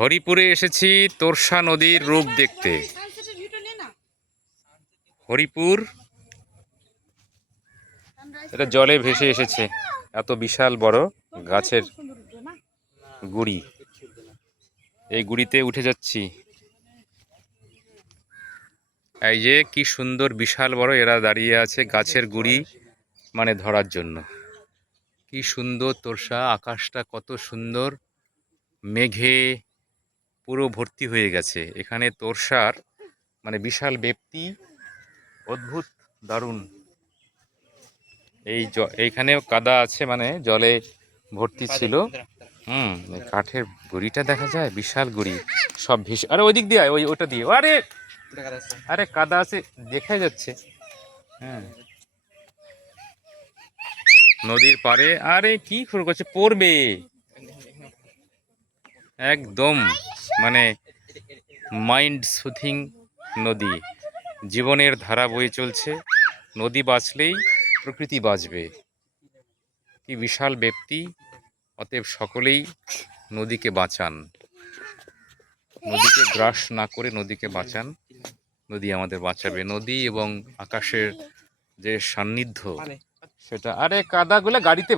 হরিপুরে এসেছি তোরসা নদীর রূপ দেখতে। হরিপুর? এটা জলে ভেসে এসেছে। এত বিশাল বড় গাছের গুড়ি। এই গুড়িতে উঠে যাচ্ছি। এই যে কি সুন্দর বিশাল বড় এরা দাঁড়িয়ে আছে গাছের গুড়ি মানে ধরার জন্য। কি সুন্দর তোরসা, আকাশটা কত সুন্দর, মেঘে পুরো ভর্তি হয়ে গেছে। এখানে তোরসার মানে বিশাল ব্যক্তি অদ্ভুত দারুণ। এই এইখানেও কাদা আছে মানে জলে ভর্তি ছিল। হুম কাঠের গুড়িটা দেখা যায় বিশাল গুড়ি। সব ভেসে আরে ওই দিক দিয়ে ওই ওটা দিয়ে। আরে! আরে কাদা আছে দেখা যাচ্ছে। হ্যাঁ। নদীর পাড়ে আরে কি শুরু করছে? পড়বে। একদম। মানে মাইন্ড সুথিং নদী। জীবনের ধারা বয়ে চলছে। নদী বাঁচলেই প্রকৃতি বাঁচবে। কি বিশাল ব্যক্তি অতএব সকলেই নদীকে বাঁচান। নদীকে গ্রাস না করে নদীকে বাঁচান। নদী আমাদের বাঁচাবে। নদী এবং আকাশের যে সান্নিধ্য, সেটা আরে কাদাগুলো গাড়িতে